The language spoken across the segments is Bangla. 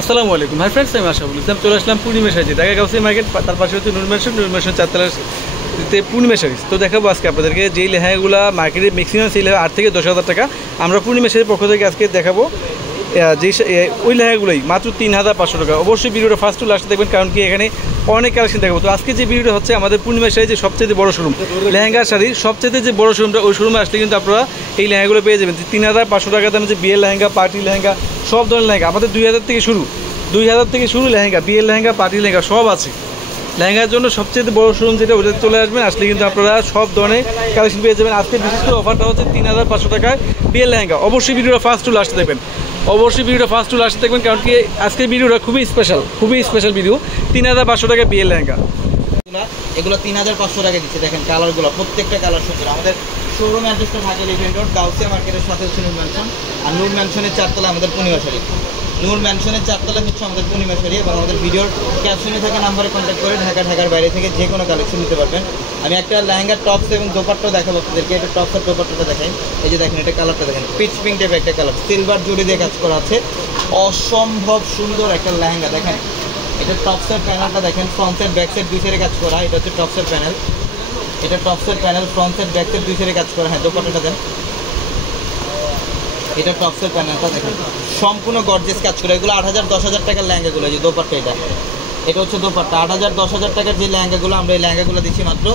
আসসালামু আলাইকুম হাই ফ্রেন্ডস, আমি আশাফুল ইসলাম চলে আসলাম পূর্ণিমা শাড়ি ঢাকা গাউসিয়া মার্কেট, তার পাশে হচ্ছে নূর ম্যানশন চারতলাতে পূর্ণিমা শাড়ি। তো দেখাবো আজকে আপনাদেরকে যেই লেহেঙ্গাগুলো মার্কেটে ম্যাক্সিমাম সেল হয় 8 থেকে 10,000 টাকা, আমরা পূর্ণিমা শাড়ির পক্ষ থেকে আজকে দেখাবো যেই ওই লেহেঙ্গাগুলোই মাত্র 3,500 টাকা। অবশ্যই ভিডিওটা ফার্স্ট টু লাস্টে দেখবেন, কারণ কি এখানে অনেক কালেকশন দেখাবো। তো আজকে যে ভিডিওটা হচ্ছে আমাদের পূর্ণিমা শাড়ি যে সবচেয়ে বড় শোরুম, লেহেঙ্গা শাড়ির সবচেয়ে যে বড় শোরুমটা, ওই শোরুমে আসলে কিন্তু আপনারা এই লেহেঙ্গাগুলো পেয়ে যাবেন 3,500 টাকা দামে। যে বিয়ের লেহেঙ্গা, পার্টি লেহেঙ্গা, সব ধরনের লেহেঙ্গা আমাদের 2,000 থেকে শুরু, 2,000 থেকে শুরু লেহেঙ্গা, বিয়ের লেহেঙ্গা, পার্টি লেহেঙ্গা সব আছে। লেহেঙ্গার জন্য সবচেয়ে বড় শোরুম যেটা, ওটাতে চলে আসবেন, আসলে কিন্তু আপনারা সব ধরনের কালেকশন পেয়ে যাবেন। আজকে বিশেষ করে অফারটা হচ্ছে 3,500 টাকায় বিয়ের লেহেঙ্গা। অবশ্যই ভিডিওটা ফার্স্ট টু লাস্টে দেখবেন, অবশ্যই ভিডিওটা ফার্স্ট টু লাস্টে দেখবেন, কারণ কি আজকের ভিডিওটা খুবই স্পেশাল ভিডিও। 3,500 টাকা বিয়ের লেহেঙ্গা, এগুলো 3,500 টাকা দিচ্ছে। দেখেন কালারগুলো, প্রত্যেকটা কালার সুন্দর। আমাদের শোরুম অ্যাড্রেসটা থাকে লিভিং রোড গাউসিয়া মার্কেটের সাথে হচ্ছে নূর ম্যানশন, আর নূর ম্যানশনের 4তলা আমাদের পূর্ণিমা শাড়ি। নূর ম্যানশনের 4তলা হচ্ছে আমাদের পূর্ণিমা শাড়ি, এবং আমাদের ভিডিওর ক্যাপশনে থাকা নাম্বারে কন্ট্যাক্ট করে ঢাকার বাইরে থেকে যে কোনো কালেকশন নিতে পারবেন। আমি একটা লেহেঙ্গার টপস এবং দোপাট্টা দেখাবো আপনাদেরকে। এটা টপস আর দোপাট্টাটা দেখেন, এই যে দেখেন, এটা কালারটা দেখেন, পিচ পিঙ্ক টাইপের একটা কালার, সিলভার জুড়ি দিয়ে কাজ করা আছে, অসম্ভব সুন্দর একটা লেহেঙ্গা। দেখেন এটা টপসের প্যানেলটা দেখেন, ফ্রন্ট সাইড ব্যাক সাইড দুই সাইডে কাজ করা। এটা হচ্ছে টপসের প্যানেল, এটা টপসের panel, front side back side দুই সাইডে কাজ করা। হ্যাঁ, দোপাট্টাটা দেন, এটা টপসের প্যানেলটা দেখেন, সম্পূর্ণ গর্জিয়াস কাজ করে। এগুলো 8,000 10,000 টাকার লেহেঙ্গাগুলো। যে দোপাট্টা, এটা হচ্ছে দোপাট্টা। 8,000 10,000 টাকার যে লেহেঙ্গাগুলো, আমরা এই লেহেঙ্গাগুলো দিচ্ছি মাত্র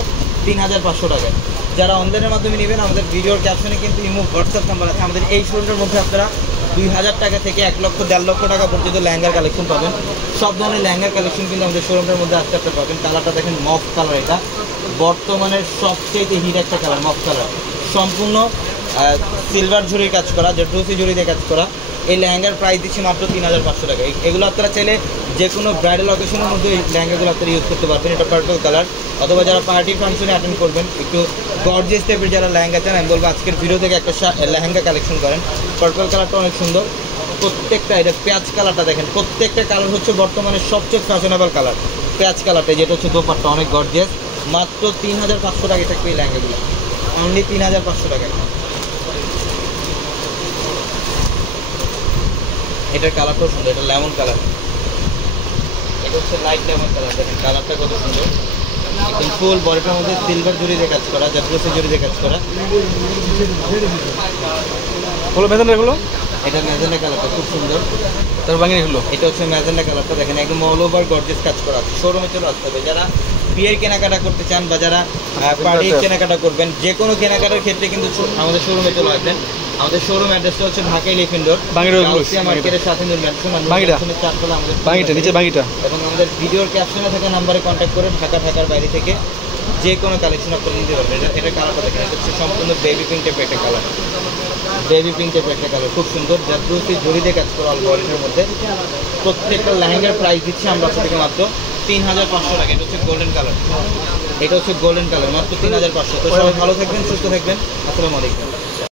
3,500 টাকায়। যারা অনলাইনের মাধ্যমে নেবেন, আমাদের ভিডিওর ক্যাপশনে কিন্তু ইমো হোয়াটসঅ্যাপ নাম্বার আছে। আমাদের এই শোরুমের মধ্যে আপনারা 2,000 টাকা থেকে 1 লক্ষ 1.5 লক্ষ টাকা পর্যন্ত লেহেঙ্গার কালেকশন পাবেন। সব ধরনের লেহেঙ্গার কালেকশন কিন্তু আমাদের শোরুমের মধ্যে আজকে আপনারা পাবেন। কালারটা দেখেন, মফ কালার, এটা বর্তমানের সবচেয়ে হিট একটা কালার, মফ কালার, সম্পূর্ণ সিলভার ঝুড়ির কাজ করা, জেট্রোসি ঝুড়ি দিয়ে কাজ করা। এই লেহেঙ্গার প্রাইস দিচ্ছি মাত্র 3,500 টাকা। এগুলো আপনারা চাইলে যে কোনো ব্রাইডাল অকেশনের মধ্যে এই লেহেঙ্গাগুলো আপনারা ইউজ করতে পারবেন। এটা পার্পল কালার, অথবা যারা পার্টি ফাংশনে অ্যাটেন্ড করবেন, একটু গর্জিয়াস টাইপের যারা লেহেঙ্গা চান, আমি বলবো আজকের ভিডিও থেকে একটা লেহেঙ্গা কালেকশন করেন। পার্পল কালারটা অনেক সুন্দর, প্রত্যেকটা। এটা পেঁয়াজ কালারটা দেখেন, প্রত্যেকটা কালার হচ্ছে বর্তমানে সবচেয়ে ফ্যাশনেবল কালার, পেঁয়াজ কালারটা। যেটা হচ্ছে দোপাট্টা, অনেক গর্জিয়াস। মাত্র 3,500 টাকায় থাকবে এই লেহেঙ্গাগুলো, অনলি 3,500 টাকায়। এটার কালারটাও সুন্দর, এটা লেমন কালার, এটা হচ্ছে লাইট লেমন কালার। দেখেন কালারটা কত সুন্দর, একদম ফুল বডিটার মধ্যে সিলভার জুড়ি দিয়ে কাজ করা, জাদ্রোসি জুড়ি দিয়ে কাজ করা। হলো মেজেন্ডা হলো, এটা ম্যাজেন্ডা কালারটা খুব সুন্দর, তার বাঙালি হলো, এটা হচ্ছে ম্যাজেন্ডা কালারটা। দেখেন একদম অল ওভার গর্জিয়াস কাজ করা আছে। শোরুমে চলে আসতে হবে যারা বিয়ের কেনাকাটা করতে চান, বা যারা পার্টির কেনাকাটা করবেন, যে কোনো কেনাকাটার ক্ষেত্রে কিন্তু আমাদের শোরুমে চলে আসবেন। আমাদের শোরুম অ্যাড্রেসটা হচ্ছে ঢাকা এলিফ্যান্ট রোড গাউসিয়া মার্কেটের সাথে নূর ম্যানশন, আর 4তলা আমাদের বাঙিটা নিচে বাঙিটা। এবং আমাদের ভিডিওর ক্যাপশনে থাকা নাম্বারে কন্ট্যাক্ট করে ঢাকার বাইরে থেকে যে কোনো কালেকশন আপনারা নিতে পারবেন। এটা কালারটা দেখেন, এটা হচ্ছে সম্পূর্ণ বেবি পিঙ্ক টাইপের একটা কালার, বেবি পিঙ্ক টাইপের একটা কালার, খুব সুন্দর, যা দ্রুতই ঝুড়ি দিয়ে কাজ করা অল বডির মধ্যে। প্রত্যেকটা লেহেঙ্গার প্রাইস দিচ্ছি আমরা আপনাদেরকে মাত্র 3,500 টাকা। এটা হচ্ছে গোল্ডেন কালার, এটা হচ্ছে গোল্ডেন কালার, মাত্র 3,500। তো সবাই ভালো থাকবেন, সুস্থ থাকবেন। আসসালামু আলাইকুম।